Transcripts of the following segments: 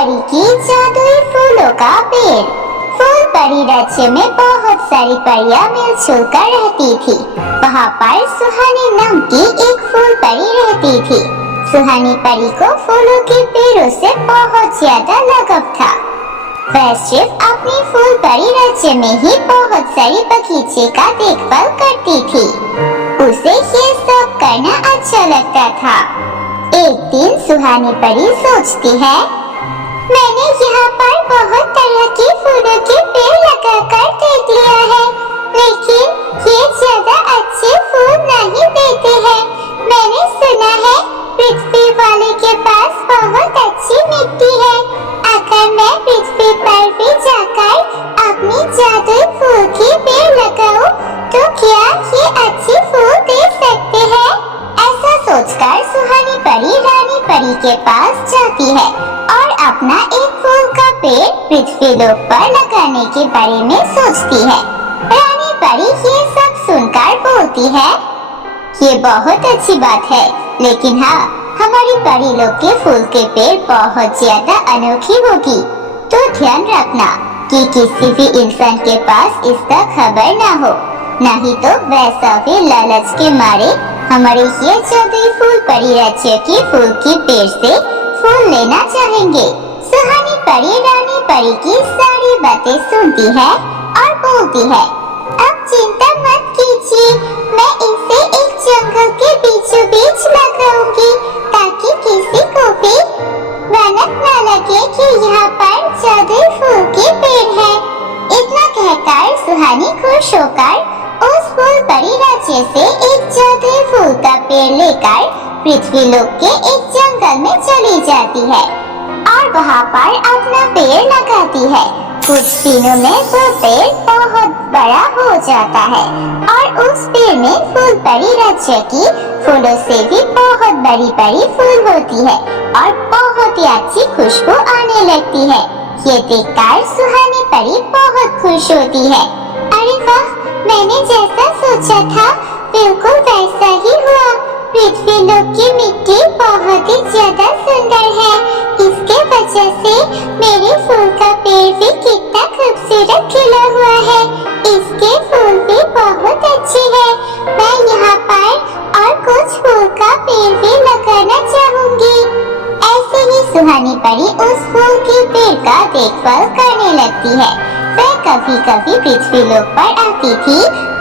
परी की जादुई फूलों का पेड़। फूल परी राज्य में बहुत सारी परियां मिलजुल कर रहती थी। वहाँ पर सुहानी नाम की एक फूल परी रहती थी। सुहानी परी को फूलों के पेड़ों से बहुत ज्यादा लगाव था। वह सिर्फ अपनी फूल परी राज्य में ही बहुत सारी बगीचे का देखभाल करती थी। उसे ये सब करना अच्छा लगता था। एक दिन सुहानी परी सोचती है, मैंने यहाँ पर बहुत तरह के फूलों के पेड़ लगाकर देख लिया है, लेकिन ये ज्यादा अच्छे फूल नहीं देते हैं। मैंने सुना है पृथ्वी वाले के पास बहुत अच्छी मिट्टी है। अगर मैं पृथ्वी पर भी जाकर अपनी जादुई फूल के पेड़ लगाऊं, तो क्या ये अच्छे फूल दे सकते हैं? ऐसा सोचकर सुहानी परी रानी परी के पास जाती है और अपना एक फूल का पेड़ पृथ्वी लोक पर लगाने के बारे में सोचती है। रानी परी ये सब सुनकर बोलती है, ये बहुत अच्छी बात है, लेकिन हाँ, हमारी परी लोग के फूल के पेड़ बहुत ज्यादा अनोखी होगी, तो ध्यान रखना कि किसी भी इंसान के पास इसका खबर ना हो, नहीं तो वैसा भी लालच के मारे हमारे ये जादुई फूल परी राज्य के फूल के पेड़ से फूल लेना चाहेंगे। सुहानी परी रानी परी की सारी बातें सुनती है और बोलती है, अब चिंता मत कीजिए, मैं इसे एक जंगल के बीचों बीच लगाऊंगी, ताकि किसी को भी भनक न लगे कि यहाँ पर जादुई फूल के पेड़ है। इतना कहकर सुहानी खुश होकर उस फूल परी राज्य से एक जादुई फूल का पेड़ लेकर पृथ्वी लोक के एक जंगल में चली जाती है और वहाँ पर अपना पेड़ लगाती है। कुछ दिनों में वो पेड़ बहुत बड़ा हो जाता है और उस पेड़ में फूल परी राज्य की फूलों से भी बहुत बड़ी बड़ी फूल होती है और बहुत ही अच्छी खुशबू आने लगती है। ये देखकर सुहानी परी बहुत खुश होती है। अरे वाह, मैंने जैसा सोचा था बिल्कुल वैसा ही हुआ। पृथ्वी लोक की मिट्टी बहुत ही ज्यादा सुंदर है, इसके वजह से मेरे फूल का पेड़ भी कितना खूबसूरत खिला हुआ है। इसके फूल भी बहुत अच्छे हैं। मैं यहाँ पर और कुछ फूल का पेड़ भी लगाना चाहूँगी। ऐसे ही सुहानी परी उस फूल के पेड़ का देखभाल करने लगती है। वह कभी कभी पृथ्वी लोक पर आती थी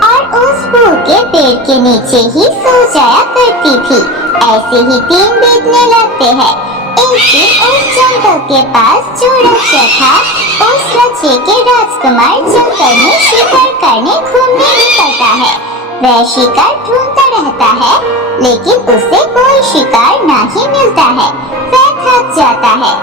और उस फूल के पेड़ के नीचे ही सो जाया करती थी। ऐसे ही दिन बीतने लगते हैं। एक दिन उस जंगल के पास जो राज्य था, उस राज्य के राजकुमार जंगल में शिकार करने घूमने निकलता है। वह शिकार ढूंढता रहता है, लेकिन उसे कोई शिकार नहीं मिलता है। वह थक जाता है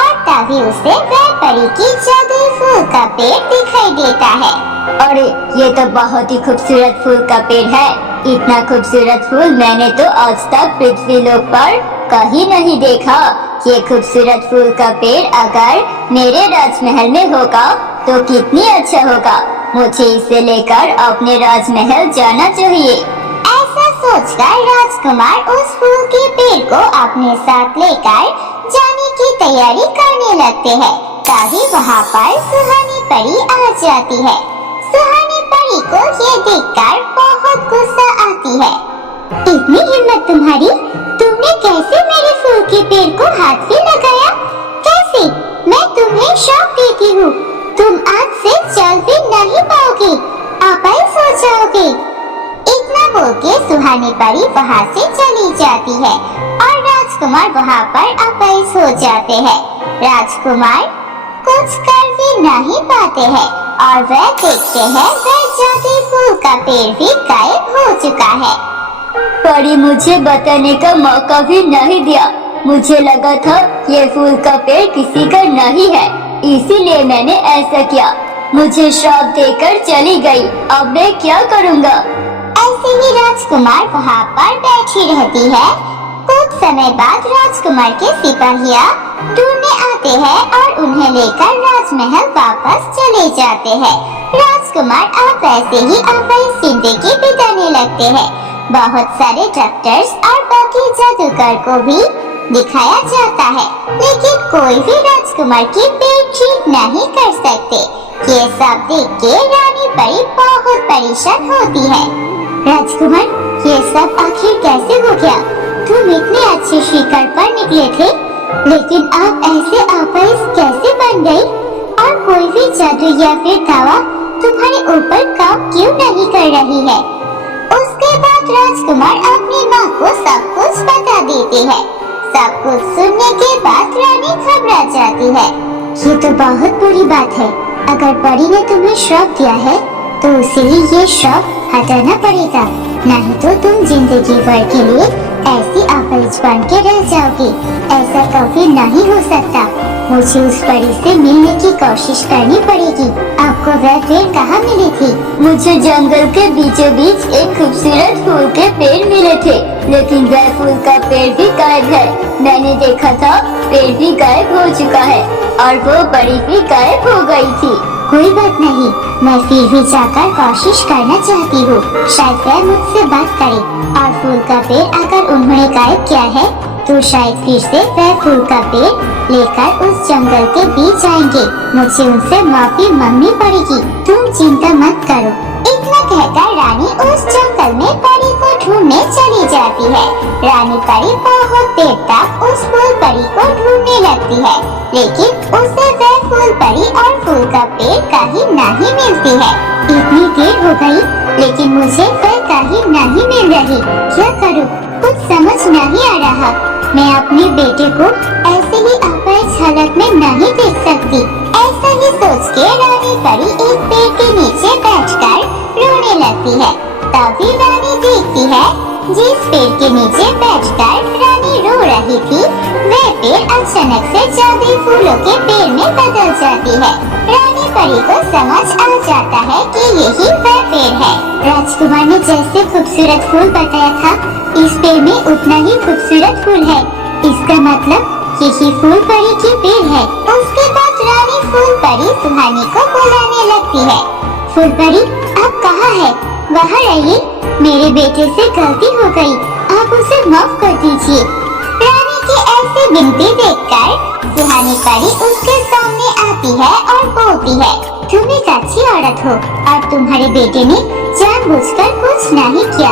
और तभी उसे वह परी की जादुई फूल का पेड़ दिखाई देता है। अरे, ये तो बहुत ही खूबसूरत फूल का पेड़ है। इतना खूबसूरत फूल मैंने तो आज तक पृथ्वी लोक पर कहीं नहीं देखा। ये खूबसूरत फूल का पेड़ अगर मेरे राजमहल में होगा तो कितनी अच्छा होगा। मुझे इसे लेकर अपने राजमहल जाना चाहिए। ऐसा सोचकर राजकुमार उस फूल के पेड़ को अपने साथ लेकर जाने की तैयारी करने लगते हैं। तभी वहाँ पर सुहानी परी आ जाती है। सुहानी परी को ये देखकर बहुत गुस्सा आती है। इतनी हिम्मत तुम्हारी, तुमने कैसे मेरे फूल के पेड़ को हाथ से लगाया? कैसे? मैं तुम्हें श्राप देती हूँ, तुम आज से चल भी नहीं पाओगे, अपाहिज हो जाओगे। इतना बोल के सुहानी परी वहाँ से चली जाती है और राजकुमार वहाँ पर अपाहिज हो जाते हैं। राजकुमार कुछ कर भी नहीं पाते हैं और वह देखते हैं वह जादुई फूल का पेड़ भी गायब हो चुका है। परी मुझे बताने का मौका भी नहीं दिया। मुझे लगा था ये फूल का पेड़ किसी का नहीं है, इसीलिए मैंने ऐसा किया। मुझे श्राप देकर चली गई। अब मैं क्या करूँगा? ऐसे ही राजकुमार वहाँ पर बैठी रहती है। कुछ समय बाद राजकुमार के सिपाहिया ढूंढने आते हैं और उन्हें लेकर राजमहल वापस चले जाते हैं। राजकुमार अब वैसे ही अपनी जिंदगी बिताने लगते हैं। बहुत सारे डॉक्टर्स और बाकी जादूगर को भी दिखाया जाता है, लेकिन कोई भी राजकुमार की पेट ठीक नहीं कर सकते। ये सब देख के रानी परी बहुत परेशान होती है। राजकुमार, ये सब आखिर कैसे हो गया? तुम इतने अच्छे शिकार पर निकले थे, लेकिन आप ऐसे आपाइस कैसे बन गई? और कोई भी जादू या फिर दवा तुम्हारे ऊपर काम क्यों नहीं कर रही है? उसके बाद राजकुमार अपनी माँ को सब कुछ बता देते हैं। सब कुछ सुनने के बाद रानी घबरा जाती है। ये तो बहुत बुरी बात है। अगर परी ने तुम्हें श्राप दिया है तो उसे ये श्राप हटाना पड़ेगा, नहीं तो तुम जिंदगी भर के लिए ऐसी आपाइज बन के रह जाओगी। ऐसा कभी नहीं हो सकता। मुझे उस परी से मिलने की कोशिश करनी पड़ेगी। आपको वह पेड़ कहाँ मिली थी? मुझे जंगल के बीचों बीच एक खूबसूरत फूल के पेड़ मिले थे, लेकिन वह फूल का पेड़ भी गायब है। मैंने देखा था पेड़ भी गायब हो चुका है और वो परी भी गायब हो गई थी। कोई बात नहीं, मैं फिर भी जाकर कोशिश करना चाहती हूँ। शायद वह मुझसे बात करे। और फूल का पेड़ अगर उन्होंने गायब किया है तो शायद फिर से वह फूल का पेड़ लेकर उस जंगल के बीच आएंगे। मुझे उनसे माफी मांगनी पड़ेगी। तुम चिंता मत करो। इतना कहकर रानी उस जंगल में परी को ढूंढने चली जाती है। रानी परी बहुत देर तक उस फूल परी को ढूंढने लगती है, लेकिन उसे वह फूल परी और फूल का पेड़ कहीं नहीं मिलती है। इतनी देर हो गई, लेकिन मुझे वह कहीं नहीं मिल रही। क्या करूं? कुछ समझ नहीं आ रहा। मैं अपने बेटे को ऐसे ही अपाहिज हालत में नहीं देख सकती। ऐसा ही सोच के रानी परी एक पेड़ के नीचे बैठकर रोने लगती है। तभी रानी देखती है जिस पेड़ के नीचे बैठकर रानी रो रही थी, वह पेड़ अचानक से जादुई फूलों के पेड़ में बदल जाती है। रानी परी को समझ आ जाता है कि यही वह पेड़ है। राजकुमार ने जैसे खूबसूरत फूल बताया था, इस पेड़ में उतना ही खूबसूरत फूल है। इसका मतलब यही फूल परी की पेड़ है। उसके बाद रानी फूल परी सुहानी को बुलाने लगती है। फूल परी, आप कहाँ है? बाहर आइए, मेरे बेटे से गलती हो गई, आप उसे माफ कर दीजिए। रानी की ऐसी विनती देखकर सुहानी परी उसके सामने आती है और बोलती है, तुम एक अच्छी औरत हो और तुम्हारे बेटे ने जानबूझकर कुछ नहीं किया।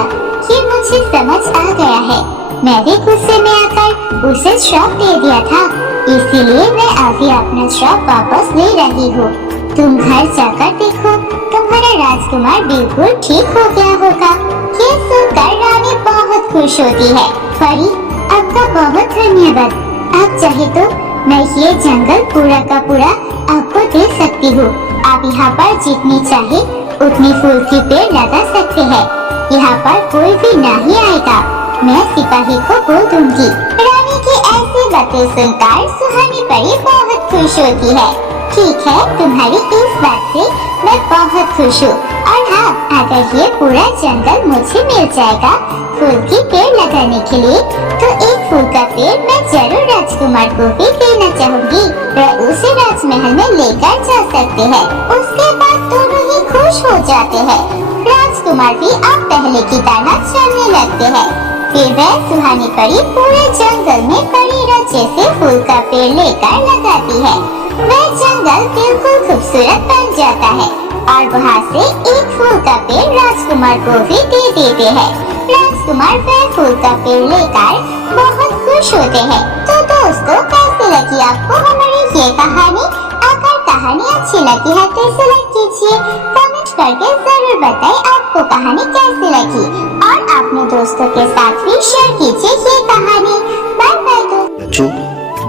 ये मुझे समझ आ गया है। मैं भी गुस्से में आकर उसे श्राप दे दिया था, इसीलिए मैं अभी अपना श्राप वापस ले रही हूँ। तुम घर जाकर देखो, तुम्हारा राजकुमार बिल्कुल ठीक हो गया होगा। ये सुनकर रानी बहुत खुश होती है। परी, आपका बहुत धन्यवाद। आप चाहे तो मैं ये जंगल पूरा का पूरा आपको दे सकती हूँ। आप यहाँ पर जितनी चाहे उतनी फूल की पेड़ लगा सकते हैं। यहाँ पर कोई भी नहीं आएगा। मैं सिपाही को बोल दूंगी। रानी की ऐसी बातें सुनकर सुहानी परी बहुत खुश होती है। ठीक है, तुम्हारी इस बात से मैं बहुत खुश हूँ। और हाँ, अगर ये पूरा जंगल मुझे मिल जाएगा फूल की पेड़ लगाने के लिए, तो एक फूल का पेड़ मैं जरूर राजकुमार को भी देना चाहूँगी। वह उसे राजमहल में लेकर जा सकते हैं। उसके बाद दोनों ही खुश हो जाते हैं। राजकुमार भी अब पहले की तरह चलने लगते हैं। फिर वह सुहानी परी पूरे जंगल में परी जैसे फूल का पेड़ लेकर लगाती है। वह जंगल बिल्कुल खूबसूरत बन जाता है और वहाँ से एक फूल का पेड़ राजकुमार को भी दे देते हैं। राजकुमार वह फूल का पेड़ लेकर बहुत खुश होते हैं। तो दोस्तों, कैसी लगी आपको हमारी ये कहानी? अगर कहानी अच्छी लगी है तो इसे लाइक कीजिए, कमेंट करके जरूर बताएं आपको कहानी कैसी लगी और अपने दोस्तों के साथ भी शेयर कीजिए ये कहानी। बाय बाय बच्चों,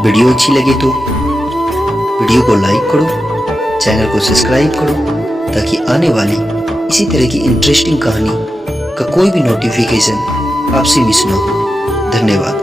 वीडियो अच्छी लगे तो वीडियो को लाइक करो, चैनल को सब्सक्राइब करो, ताकि आने वाली इसी तरह की इंटरेस्टिंग कहानी का कोई भी नोटिफिकेशन आपसे मिस ना हो। धन्यवाद।